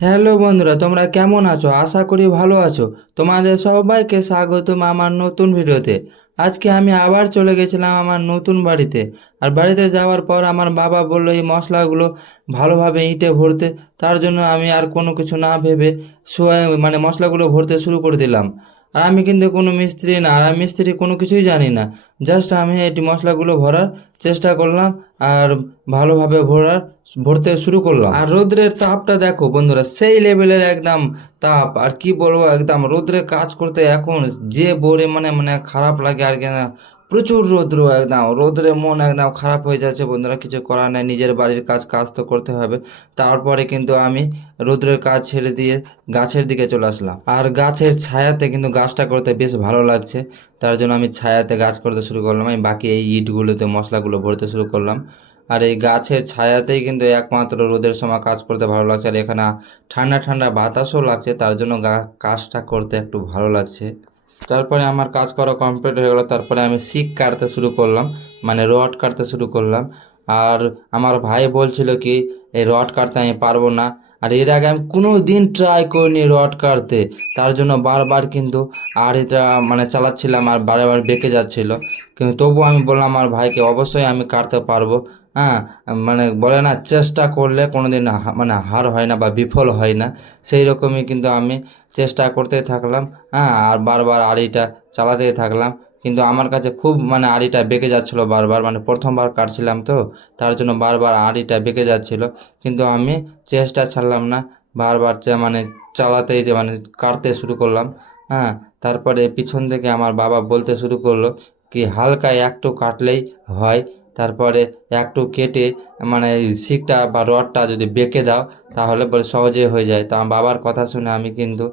Hello বন্ধুরা, তোমরা কেমন আছো? আশা করি ভালো আছো। তোমাদের সবাইকে স্বাগতম আমার নতুন ভিডিওতে। আজকে আমি আবার চলে গেছিলাম আমার নতুন বাড়িতে। আর বাড়িতে যাওয়ার পর আমার বাবা বললো এই মশলাগুলো ভালোভাবে ইঁটে ভরতে। তার জন্য আমি আর কোনো কিছু না ভেবে মশলাগুলো ভরতে শুরু করে দিলাম। আর আমি কিন্তু কোনো মিস্ত্রি না, আর আমি মিস্ত্রি কোনো কিছুই জানি না। জাস্ট আমি এটি মশলাগুলো ভরার চেষ্টা করলাম আর ভালোভাবে ভরতে শুরু করলাম। আর রোদ্রের তাপটা দেখো বন্ধুরা, সেই লেভেলের একদম তাপ। আর কি বলবো, একদম রোদ্রে কাজ করতে এখন যে বোরে মানে মানে খারাপ লাগে আর কি না। প্রচুর রোদ্র, একদম রোদ্রে মন একদম খারাপ হয়ে যাচ্ছে বন্ধুরা। কিছু করার নাই, নিজের বাড়ির কাজ কাজ তো করতে হবে। তারপরে কিন্তু আমি রোদ্রের কাজ ছেড়ে দিয়ে গাছের দিকে চলে আসলাম। আর গাছের ছায়াতে কিন্তু গাছটা করতে বেশ ভালো লাগছে। তার জন্য আমি ছায়াতে গাছ করতে শুরু করলাম। আমি বাকি এই ইটগুলোতে মশলাগুলো ভরতে শুরু করলাম। আর এই গাছের ছায়াতেই কিন্তু একমাত্র রোদের সময় কাজ করতে ভালো লাগছে। আর এখানে ঠান্ডা ঠান্ডা বাতাসও লাগছে, তার জন্য কাজটা করতে একটু ভালো লাগছে। তারপরে আমার কাজ করা কমপ্লিট হয়ে গেলো। তারপরে আমি শিক কাটতে শুরু করলাম, মানে রড কাটতে শুরু করলাম। আর আমার ভাই বলছিল কি এই রড কাটতে আমি পারবো না। আর এর আগে আমি কোনো দিন ট্রাই করিনি রড কাটতে, তার জন্য বারবার কিন্তু আর এটা মানে চালাচ্ছিলাম আর বারবার বেঁকে যাচ্ছিল। কিন্তু তবুও আমি বললাম আমার ভাইকে অবশ্যই আমি কাটতে পারবো। হ্যাঁ, মানে বলে না চেষ্টা করলে কোনোদিন মানে হার হয় না বা বিফল হয় না। সেই রকমই কিন্তু আমি চেষ্টা করতেই থাকলাম। হ্যাঁ, আর বারবার আড়িটা চালাতেই থাকলাম। কিন্তু আমার কাছে খুব মানে আড়িটা বেঁকে যাচ্ছিলো বারবার, মানে প্রথমবার কাটছিলাম তো, তার জন্য বারবার আড়িটা বেঁকে যাচ্ছিলো। কিন্তু আমি চেষ্টা ছাড়লাম না, বারবার মানে চালাতেই যে মানে কাটতে শুরু করলাম। হ্যাঁ, তারপরে পিছন থেকে আমার বাবা বলতে শুরু করলো কি হালকা একটু কাটলেই হয়। তারপরে একটু কেটে মানে শিকটা বা রডটা যদি বেঁকে দাও তাহলে পরে সহজেই হয়ে যায়। তো আমার বাবার কথা শুনে আমি কিন্তু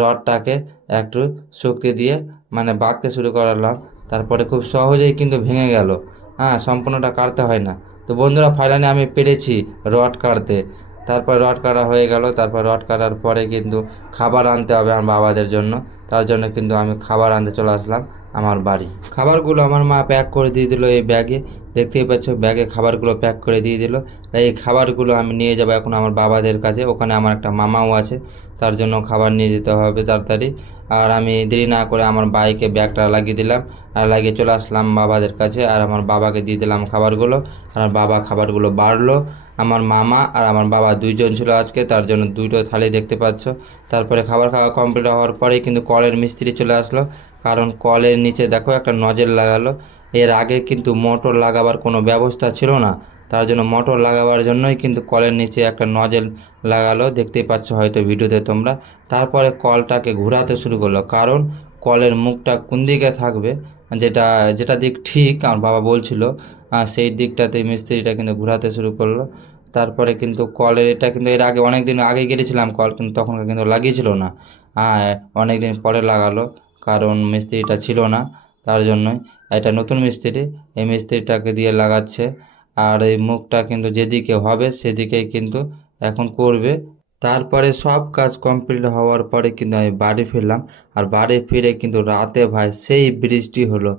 রডটাকে একটু শক্তি দিয়ে মানে বাঁকতে শুরু করলাম। তারপরে খুব সহজেই কিন্তু ভেঙে গেল। হ্যাঁ, সম্পূর্ণটা কাটতে হয় না। তো বন্ধুরা, ফাইনালি আমি পেরেছি রড কাটতে। তারপর রড কাটা হয়ে গেল। তারপর রড কাটার পরে কিন্তু খাবার আনতে হবে আমার বাবাদের জন্য। তার জন্য কিন্তু আমি খাবার আনতে চলে আসলাম আমার বাড়ি। খাবারগুলো আমার মা প্যাক করে দিয়ে দিল এই ব্যাগে। দেখতেই পাচ্ছ ব্যাগে খাবারগুলো প্যাক করে দিয়ে দিল। এই খাবারগুলো আমি নিয়ে যাবো এখন আমার বাবাদের কাছে। ওখানে আমার একটা মামাও আছে, তার জন্য খাবার নিয়ে যেতে হবে তাড়াতাড়ি। আর আমি দেরি না করে আমার বাইকে ব্যাগটা লাগিয়ে দিলাম আর লাগিয়ে চলে আসলাম বাবাদের কাছে। আর আমার বাবাকে দিয়ে দিলাম খাবারগুলো। আর বাবা খাবারগুলো বাড়লো। আমার মামা আর আমার বাবা দুইজন ছিল আজকে, তার জন্য দুটো থালি দেখতে পাচ্ছ। তারপরে খাবার খাওয়া কমপ্লিট হওয়ার পরেই কিন্তু কলের মিস্ত্রি চলে আসলো। কারণ কলের নিচে দেখো একটা নজর লাগালো। এর আগে কিন্তু মোটর লাগাবার কোনো ব্যবস্থা ছিল না, তার জন্য মোটর লাগাবার জন্যই কিন্তু কলের নিচে একটা নজেল লাগালো, দেখতেই পাচ্ছ হয়তো ভিডিওতে তোমরা। তারপরে কলটাকে ঘোরাতে শুরু করলো, কারণ কলের মুখটা কোন দিকে থাকবে, যেটা যেটা দিক ঠিক আমার বাবা বলছিল, সেই দিকটাতে মিস্ত্রিটা কিন্তু ঘোরাতে শুরু করলো। তারপরে কিন্তু কলের এটা কিন্তু এর আগে অনেক দিন আগে গিয়েছিলাম কল, কিন্তু তখন কিন্তু লাগিয়েছিল না। অনেক দিন পরে লাগালো, কারণ মিস্ত্রিটা ছিল না, তার জন্যই। এটা নতুন মিস্ত্রি, এই মিস্ত্রিটাকে দিয়ে লাগাচ্ছে। আর এই মুখটা কিন্তু যেদিকে হবে সেদিকেই কিন্তু এখন করবে। তারপরে সব কাজ কমপ্লিট হওয়ার পরে কিন্তু আমি বাড়ি ফিরলাম। আর বাড়ি ফিরে কিন্তু রাতে ভাই সেই বৃষ্টি হলো।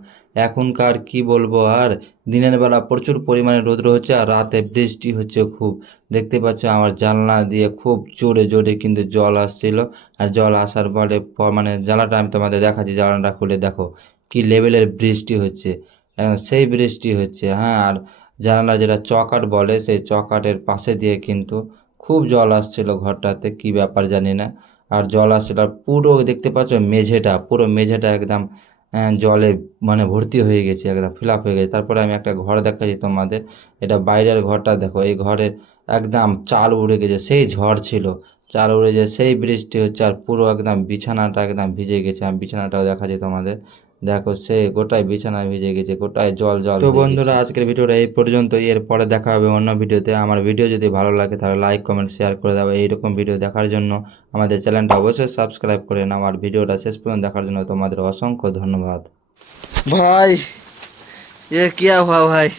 এখনকার কি বলবো, আর দিনের বেলা প্রচুর পরিমাণে রৌদ্র হচ্ছে আর রাতে বৃষ্টি হচ্ছে খুব। দেখতে পাচ্ছ আমার জানলা দিয়ে খুব জোরে জোরে কিন্তু জল আসছিল। আর জল আসার ফলে মানে জানলাটা আমি তোমাদের দেখাচ্ছি, জানলাটা খুলে দেখো কি লেভেলের বৃষ্টি হচ্ছে। সেই বৃষ্টি হচ্ছে। হ্যাঁ, আর জানালা যেটা চকাট বলে সেই চকাটের পাশে দিয়ে কিন্তু খুব জল আসছিল ঘরটাতে, কি ব্যাপার জানি না। আর জল আসছিল আর পুরো দেখতে পাচ্ছ মেঝেটা, পুরো মেঝেটা একদম জলে মানে ভর্তি হয়ে গেছে, একদম ফিল আপ হয়ে গেছে। তারপরে আমি একটা ঘর দেখাচ্ছি তোমাদের। এটা বাইরের ঘরটা দেখো, এই ঘরের একদম চাল উড়ে গেছে, সেই ঝড় ছিল, চাল উড়ে যায়, সেই বৃষ্টি হচ্ছে। আর পুরো একদম বিছানাটা একদম ভিজে গেছে। আমি বিছানাটাও দেখাচ্ছি তোমাদের, দেখো সে গোটায় বিছানা ভিজে গেছে, গোটায় জল জল। তো বন্ধুরা, আজকের ভিডিওটা এই পর্যন্ত। এরপরে দেখা হবে অন্য ভিডিওতে। আমার ভিডিও যদি ভালো লাগে তাহলে লাইক কমেন্ট শেয়ার করে দেবো। এইরকম ভিডিও দেখার জন্য আমাদের চ্যানেলটা অবশ্যই সাবস্ক্রাইব করে নাও। আর ভিডিওটা শেষ পর্যন্ত দেখার জন্য তোমাদের অসংখ্য ধন্যবাদ। भाई ये क्या हुआ भाई।